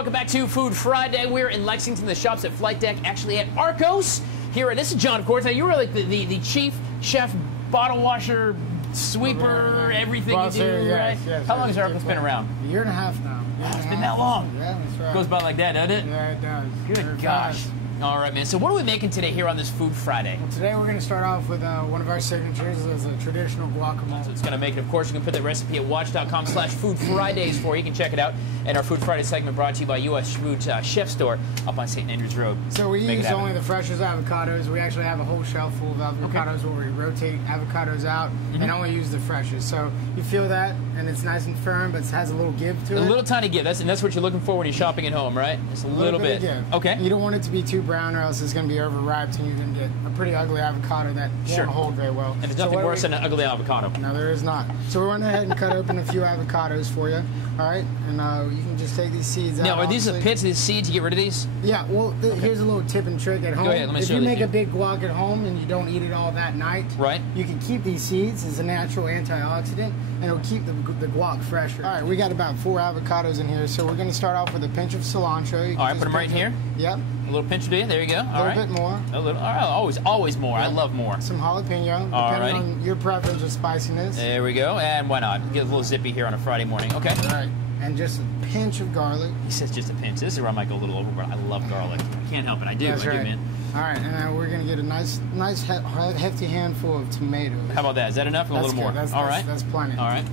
Welcome back to Food Friday. We're in Lexington. The shop's at Flight Deck, actually at Arkos. Here, this is John, of course. Now, you were like the chief chef, bottle washer, sweeper, everything you do, right? Yes, How long has Arkos been around? A year and a half now. It's been that long. Yeah, that's right. Goes by like that, doesn't it? Yeah, it does. Good gosh. All right, man. So what are we making today here on this Food Friday? Well, today we're going to start off with one of our signatures. It's a traditional guacamole. So it's going to make it, of course, you can put that recipe at watch.com/foodfridays for you. You can check it out. And our Food Friday segment brought to you by U.S. Food Chef Store up on St. Andrews Road. So we use only the freshest avocados. We actually have a whole shelf full of avocados where we rotate avocados out and only use the freshest. So you feel that, and it's nice and firm, but it has a little give to it. A little tiny give. That's what you're looking for when you're shopping at home, right? Just a little bit. Of give. Okay. You don't want it to be too brown, or else it's going to be overripe, and you're going to get a pretty ugly avocado that won't hold very well. And there's nothing worse than an ugly avocado. No, there is not. So we went ahead and cut open a few avocados for you. All right, and you can just take these seeds out. Now, are these the pits, these seeds, you get rid of these? Yeah, well, here's a little tip and trick at home. Go ahead, let me show you make a big guac at home and you don't eat it all that night, right? You can keep these seeds as a natural antioxidant, and it'll keep the guac fresher. All right, we got about 4 avocados in here, so we're going to start off with a pinch of cilantro. All right, put them right in here? Yep. A little pinch of it, there you go. A little bit more. A little, all right, always more. Yep. I love more. Some jalapeno, depending on your preference of spiciness. There we go, and why not? Get a little zippy here on a Friday morning. Okay. All right. And just a pinch of garlic. He says just a pinch. This is where I might go a little overboard. I love garlic. I can't help it. I do. That's right. I do, man. All right, and now we're going to get a nice hefty handful of tomatoes. How about that? Is that enough? Or a little more? All right. That's plenty. All right.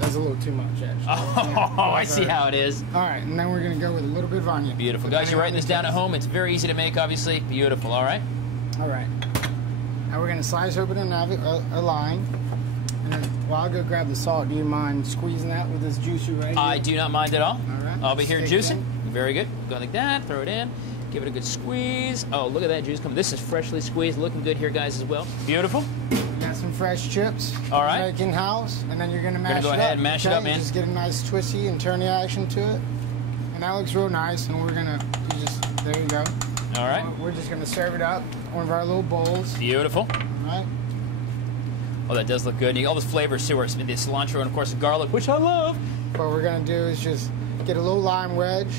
That's a little too much, actually. Oh, I see how it is. All right, and then we're going to go with a little bit of onion. Beautiful. Guys, you're writing this down at home. It's very easy to make, obviously. Beautiful. All right. All right. Now we're going to slice open a lime. And then, while I go grab the salt, do you mind squeezing that with this juicer right here? I do not mind at all. All right. I'll be here juicing. Very good. Go like that. Throw it in. Give it a good squeeze. Oh, look at that juice coming. This is freshly squeezed. Looking good here, guys, as well. Beautiful. We got some fresh chips. All right. Making house, and then you're going to mash it up. Go ahead and mash it up, man. Just get a nice twisty and turny action to it. And that looks real nice, and we're going to there you go. All right. We're just going to serve it up in one of our little bowls. Beautiful. All right. Oh, that does look good. And you got all those flavors too, the cilantro and, of course, the garlic, which I love. What we're going to do is just get a little lime wedge.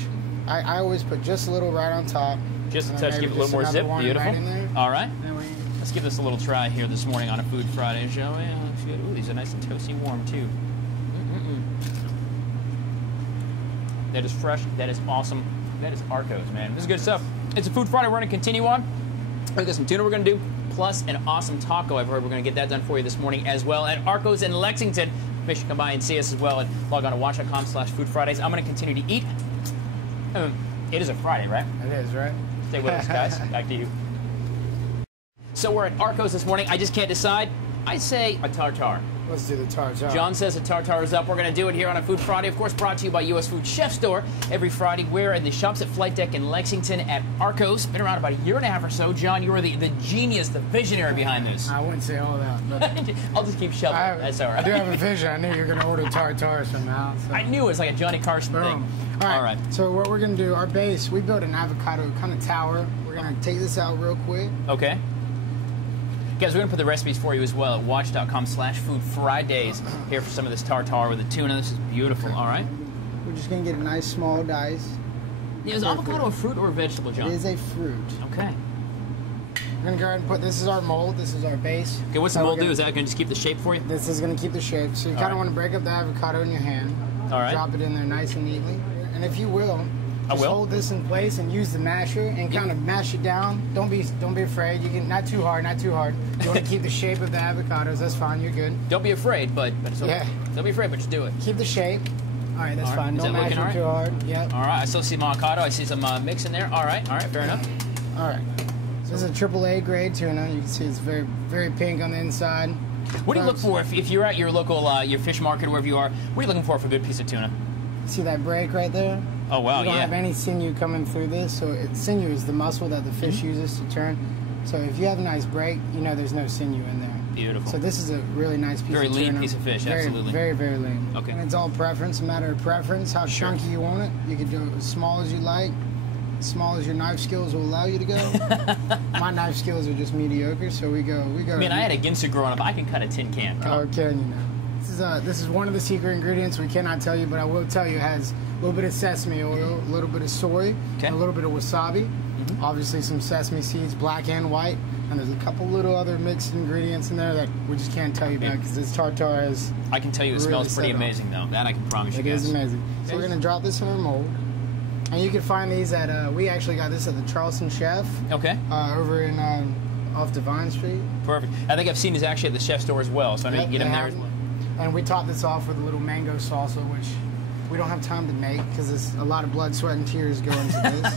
I always put just a little right on top. Just a touch, give it a little more zip. Beautiful. Right all right. Let's give this a little try here this morning on a Food Friday, shall we? Looks good. Ooh, these are nice and toasty warm, too. That is fresh. That is awesome. That is Arkos, man. This is good stuff. It's a Food Friday. We're going to continue on. We've got some tuna we're going to do, plus an awesome taco I've heard. We're going to get that done for you this morning as well at Arkos in Lexington. Make sure you come by and see us as well and log on to watch.com/foodfridays. I'm going to continue to eat. It is a Friday, right? It is, right? Stay with us, guys. Back to you. So we're at Arkos this morning. I just can't decide. I say a tartare. Let's do the tartare. John says the tartare is up. We're going to do it here on a Food Friday. Of course, brought to you by U.S. Food Chef Store. Every Friday, we're in the shops at Flight Deck in Lexington at Arkos. Been around about a year and a half or so. John, you are the genius, the visionary behind this. I wouldn't say all that, but I'll just keep shoving. That's all right. I do have a vision. I knew you were going to order tartare somehow. So. I knew it was like a Johnny Carson thing. All right. So what we're going to do, our base, we built an avocado kind of tower. We're going to take this out real quick. Okay. Guys, we're going to put the recipes for you as well at watch.com/foodfridays here for some of this tartare with the tuna. This is beautiful. Okay. All right. We're just going to get a nice small dice. Yeah, is avocado a fruit or a vegetable, John? It is a fruit. Okay. We're going to go ahead and put, this is our mold, this is our base. Okay, what's the mold do? Is that going to just keep the shape for you? This is going to keep the shape. So you kind of want to break up the avocado in your hand. All right. Drop it in there nice and neatly. And if you will, hold this in place and use the masher and kind of mash it down. Don't be afraid. You can not too hard, not too hard. You want to keep the shape of the avocados. That's fine. You're good. Don't be afraid, but it's okay. Yeah. Don't be afraid, but just do it. Keep the shape. All right, that's fine. Don't mash it too hard. Yep. All right. I still see avocado. I see some mix in there. All right. Fair enough. All right. So this is a AAA grade tuna. You can see it's very, very pink on the inside. What do you look for if you're at your local your fish market, wherever you are? What are you looking for a good piece of tuna? See that break right there? Oh, wow, you don't have any sinew coming through this, so sinew is the muscle that the fish uses to turn. So if you have a nice break, you know there's no sinew in there. Beautiful. So this is a really nice piece of tuna. Very lean piece of fish, absolutely. Very, very lean. Okay. And it's all preference, a matter of preference, how chunky you want it. You can do it as small as you like, as small as your knife skills will allow you to go. My knife skills are just mediocre, so we go. I mean, I had a Ginsu growing up. I can cut a tin can. Oh, can you now? This is one of the secret ingredients we cannot tell you, but I will tell you it has a little bit of sesame oil, a little bit of soy, a little bit of wasabi, obviously some sesame seeds, black and white, and there's a couple little other mixed ingredients in there that we just can't tell you about because this tartare is. I can tell you it smells pretty amazing though. That I can promise you guys. It is amazing. So we're gonna drop this in our mold, and you can find these at. We actually got this at the Charleston Chef. Okay. Over in off Devine Street. Perfect. I think I've seen this actually at the chef store as well, so I know you can get them there as well. And we top this off with a little mango salsa, which we don't have time to make because there's a lot of blood, sweat, and tears go into this.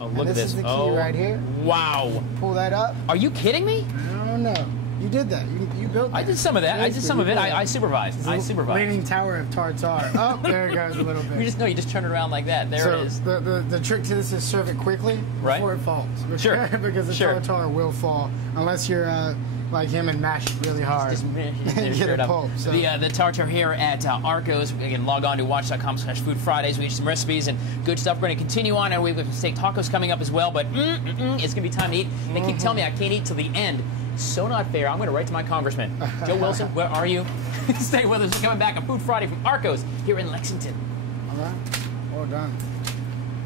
Oh, look at this. This is the key right here. Wow. Pull that up. Are you kidding me? No, no. You did that. You built that. I did some of that. I did some of it. I supervised. I supervised. Leaning tower of tartare. Oh, there it goes a little bit. You just turn it around like that. There it is. The trick to this is serve it quickly before it falls. Sure. Because the tartare will fall unless you're like him and mash it really hard. Just get a pulp. So. The tartare here at Arkos. Again, log on to watch.com/Food Fridays. We have some recipes and good stuff. We're going to continue on, and we've got steak tacos coming up as well. But it's going to be time to eat. They keep telling me I can't eat till the end. So not fair. I'm going to write to my congressman. Joe Wilson, where are you? Stay with us. We're coming back on Food Friday from Arkos here in Lexington. All right. Well done.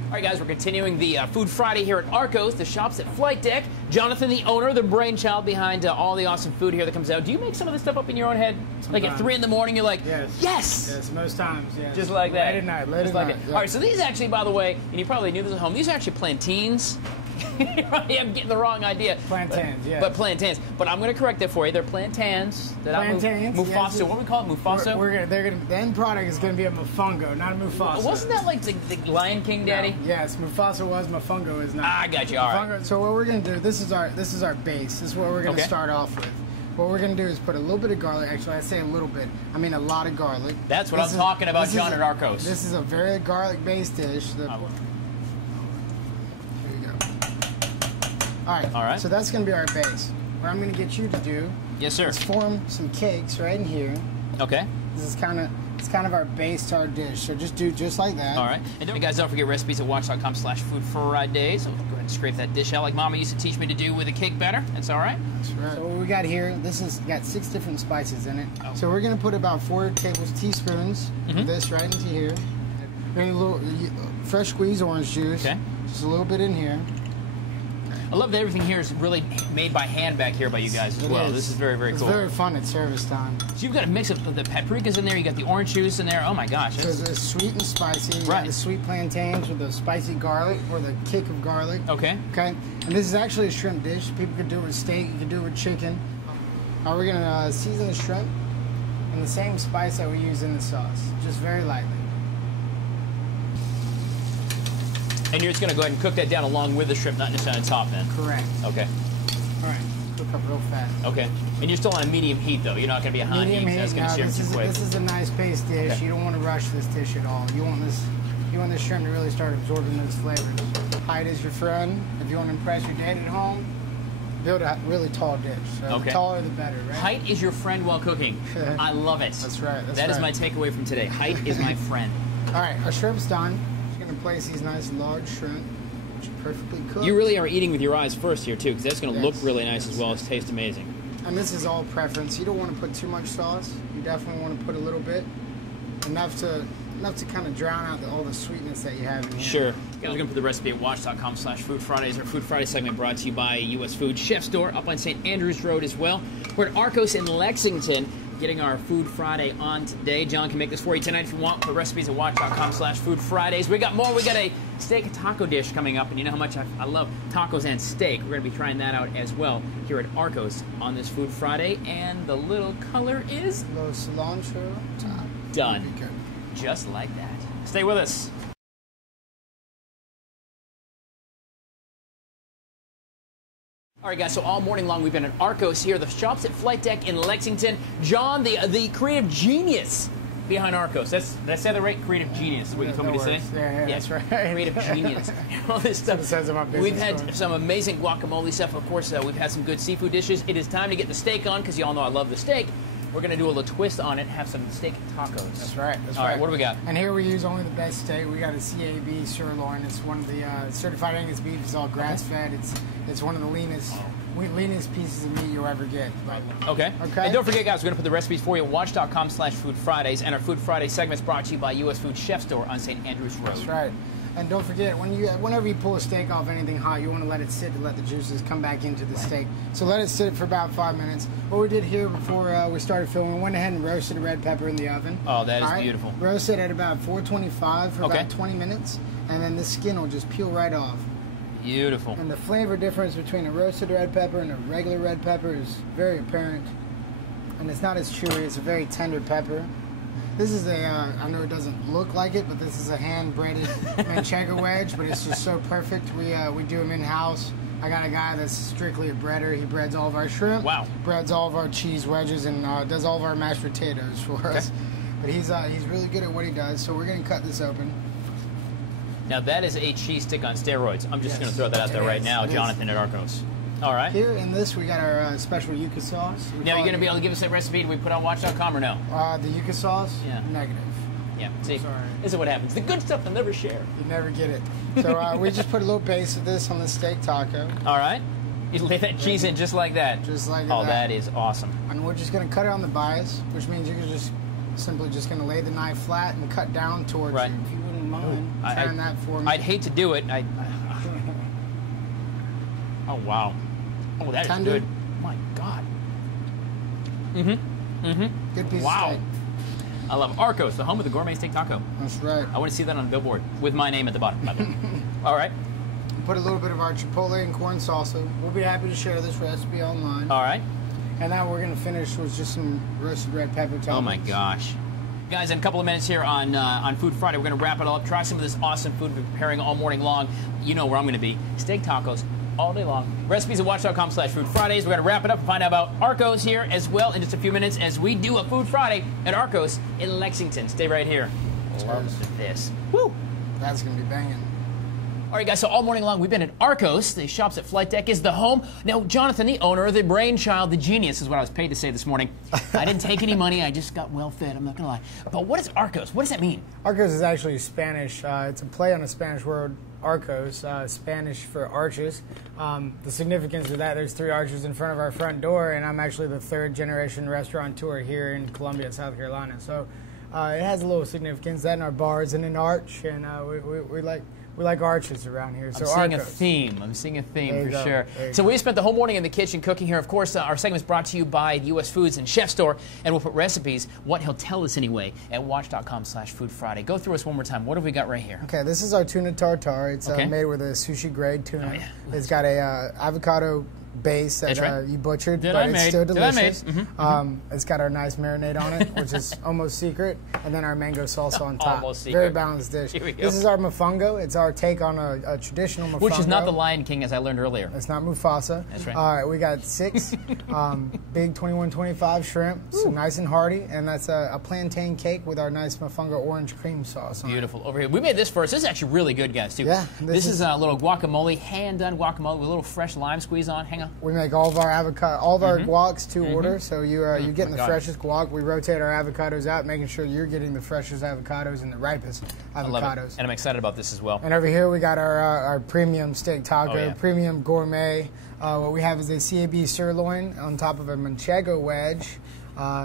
All right, guys, we're continuing the Food Friday here at Arkos, the shops at Flight Deck. Jonathan, the owner, the brainchild behind all the awesome food here that comes out. Do you make some of this stuff up in your own head? Sometimes. Like at 3 in the morning, you're like, yes! Yes, most times, yes. Just like that. Late at night, late at night. All right, so these actually, by the way, and you probably knew this at home, these are actually plantains. I'm getting the wrong idea. Plantains, yeah. But plantains. But I'm going to correct that for you. They're plantains. Plantains. Mufasa. Yes, what do we call it? Mufasa? The end product is going to be a mofongo, not a Mufasa. Wasn't that like the Lion King, Daddy? No. Yes, Mufasa was. Mofongo is not. I got you. All right. So what we're going to do, this is our base. This is what we're going to start off with. What we're going to do is put a little bit of garlic. Actually, I say a little bit. I mean a lot of garlic. That's what I'm talking about, John, at Arkos. This is a very garlic-based dish. All right. So that's going to be our base. What I'm going to get you to do is form some cakes right in here. Okay. This is kind of our base to our dish. So just do just like that. All right. And guys, don't forget recipes at watch.com/Food Fridays. So go ahead and scrape that dish out like Mama used to teach me to do with a cake batter. That's all right. That's right. So what we got here, this has got 6 different spices in it. Oh. So we're going to put about 4 teaspoons of this right into here. Maybe a little fresh squeezed orange juice. Okay. Just a little bit in here. I love that everything here is really made by hand back here by you guys as well. This is very, very cool. It's very fun at service time. So you've got a mix of the paprikas in there. You got the orange juice in there. Oh my gosh! So it's sweet and spicy. You got the sweet plantains with the spicy garlic or the kick of garlic. Okay. Okay. And this is actually a shrimp dish. People could do it with steak. You could do it with chicken. We're gonna season the shrimp in the same spice that we use in the sauce, just very lightly. And you're just going to go ahead and cook that down along with the shrimp, not just on top then? Correct. Okay. All right. Cook up real fast. Okay. And you're still on a medium heat, though. You're not going to be a high heat. That's going to sear too quick. This is a nice base dish. Okay. You don't want to rush this dish at all. You want this shrimp to really start absorbing those flavors. Height is your friend. If you want to impress your dad at home, build a really tall dish. So the taller, the better, right? Height is your friend while cooking. I love it. That's right. That is my takeaway from today. Height is my friend. All right. Our shrimp's done. Going to place these nice large shrimp, which are perfectly cooked. You really are eating with your eyes first here too, because that's going to look really nice as well as taste amazing. And this is all preference. You don't want to put too much sauce. You definitely want to put a little bit, enough to kind of drown out all the sweetness that you have in here. Sure. Guys, we're going to put the recipe at watch.com/Food Fridays. Our Food Friday segment brought to you by U.S. Food Chef Store up on St. Andrews Road as well. We're at Arkos in Lexington, getting our Food Friday on today. John can make this for you tonight if you want. The recipes at watch.com/Food Fridays. We got more. We got a steak taco dish coming up, and you know how much I love tacos and steak. We're going to be trying that out as well here at Arkos on this Food Friday. And the little color is a little cilantro top. Done. Just like that. Stay with us. All right, guys, so all morning long we've been at Arkos here, the shops at Flight Deck in Lexington. John, the creative genius behind Arkos. Did I say that right? Creative genius, what you told me to say? Yeah, that's right. Creative genius. All this stuff. We've had card. some amazing guacamole stuff. Of course, we've had some good seafood dishes. It is time to get the steak on, because you all know I love the steak. We're going to do a little twist on it, have some steak tacos. That's right. All right, what do we got? And here we use only the best steak. We got a CAB sirloin. It's one of the certified Angus beef. It's all grass-fed. It's one of the leanest leanest pieces of meat you'll ever get. Okay. Okay. And don't forget, guys, we're going to put the recipes for you at watch.com/Food Fridays, and our Food Friday segment's brought to you by U.S. Food Chef Store on St. Andrews Road. That's right. And don't forget, whenever you pull a steak off anything hot, you want to let it sit to let the juices come back into the steak. So let it sit for about 5 minutes. What we did here before we started filming, we went ahead and roasted a red pepper in the oven. Oh, that is beautiful. Roast it at about 425 for about 20 minutes, and then the skin will just peel right off. Beautiful. And the flavor difference between a roasted red pepper and a regular red pepper is very apparent. And it's not as chewy, it's a very tender pepper. This is I know it doesn't look like it, but this is a hand-breaded manchego wedge, but it's just so perfect. We do them in-house. I got a guy that's strictly a breader. He breads all of our shrimp. Wow. Breads all of our cheese wedges and does all of our mashed potatoes for us. But he's really good at what he does, so we're going to cut this open. Now, that is a cheese stick on steroids. I'm just going to throw that out there right now, Jonathan at Arkos. All right. Here in this, we got our special yuca sauce. Now, you're going to be able to give us that recipe we put on watch.com or no? The yuca sauce? Yeah. Negative. Yeah. See, sorry. This is what happens. The good stuff they'll never share. You never get it. So we just put a little base of this on the steak taco. All right. You lay that cheese in just like that. Just like that. Oh, that is awesome. And we're just going to cut it on the bias, which means you're just simply just going to lay the knife flat and cut down towards you. If you wouldn't mind trying that for me. I'd hate to do it. Oh, wow. Oh, that is good. My God. Good piece of steak. I love Arkos, the home of the gourmet steak taco. That's right. I want to see that on a billboard with my name at the bottom, by the way. All right. Put a little bit of our chipotle and corn salsa. We'll be happy to share this recipe online. All right. And now we're going to finish with just some roasted red pepper toppings. Oh, my gosh. Guys, in a couple of minutes here on Food Friday, we're going to wrap it all up. Try some of this awesome food we've been preparing all morning long. You know where I'm going to be. Steak tacos all day long. Recipes at watch.com/Food Fridays. We're going to wrap it up and find out about Arkos here as well in just a few minutes as we do a Food Friday at Arkos in Lexington. Stay right here. Love this. Woo! That's going to be banging. All right, guys, so all morning long, we've been at Arkos. The shops at Flight Deck is the home. Now, Jonathan, the owner, the brainchild, the genius, is what I was paid to say this morning. I didn't take any money. I just got well fed. I'm not going to lie. But what is Arkos? What does that mean? Arkos is actually Spanish. It's a play on a Spanish word, Arkos, Spanish for arches. The significance of that, there's 3 arches in front of our front door, and I'm actually the 3rd-generation restaurateur here in Columbia, South Carolina. So it has a little significance. That in our bars and an arch, and we like arches around here. So I'm seeing a theme for sure. So we spent the whole morning in the kitchen cooking here. Of course, our segment is brought to you by U.S. Foods and Chef Store, and we'll put recipes, what he'll tell us anyway, at watch.com/Food Friday. Go through us one more time. What have we got right here? Okay, this is our tuna tartare. It's made with a sushi-grade tuna. Oh, yeah. It's got a avocado base that you butchered, but it's still delicious. It's got our nice marinade on it, which is almost secret, and then our mango salsa on top. Almost secret. Very balanced dish. Here we go. This is our mofongo. It's our take on a traditional mofongo. Which is not the Lion King, as I learned earlier. It's not Mufasa. That's right. All right, we got 6 big 2125 shrimp, so nice and hearty, and that's a plantain cake with our nice mofongo orange cream sauce on Beautiful. Over here. We made this first. This is actually really good, guys, too. Yeah. This is a little guacamole, hand-done guacamole with a little fresh lime squeeze on. Hang on. We make all of our avocado, all of our guacs to order, so you're getting the freshest guac. We rotate our avocados out, making sure you're getting the freshest avocados and the ripest avocados. I love it. And I'm excited about this as well. And over here we got our premium steak taco, premium gourmet. What we have is a CAB sirloin on top of a manchego wedge.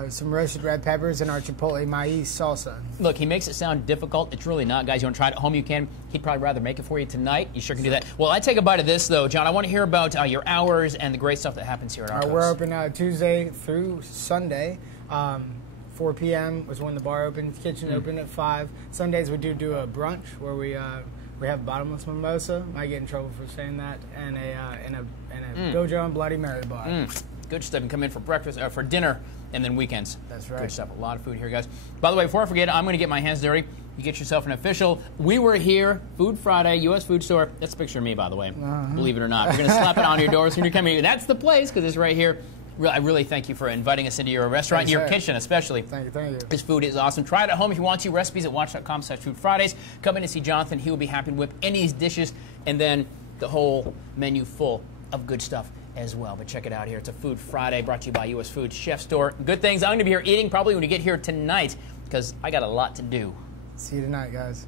Some roasted red peppers, and our chipotle maíz salsa. Look, he makes it sound difficult. It's really not, guys. You want to try it at home, you can. He'd probably rather make it for you tonight. You sure can do that. Well, I take a bite of this, though, John. I want to hear about your hours and the great stuff that happens here at Arkos. We're open Tuesday through Sunday. 4 p.m. was when the bar opens. Kitchen open at 5. Sundays we do a brunch where we have bottomless mimosa. Might get in trouble for saying that, and a Bill Joe and Bloody Mary bar. Good stuff. You can come in for breakfast, for dinner, and then weekends. That's right. Good stuff. A lot of food here, guys. By the way, before I forget, I'm going to get my hands dirty. You get yourself an official We Were Here Food Friday, U.S. Food Store. That's a picture of me, by the way. Believe it or not. We're going to slap it on your doors when you come here. That's the place, because it's right here. I really thank you for inviting us into your restaurant, your kitchen especially. Thank you. This food is awesome. Try it at home if you want to. Recipes at watch.com/Food Fridays. Come in and see Jonathan. He will be happy to whip any of these dishes, and then the whole menu full of good stuff as well. But check it out here. It's a Food Friday brought to you by U.S. Foods Chef Store. Good things. I'm going to be here eating probably when you get here tonight because I got a lot to do. See you tonight, guys.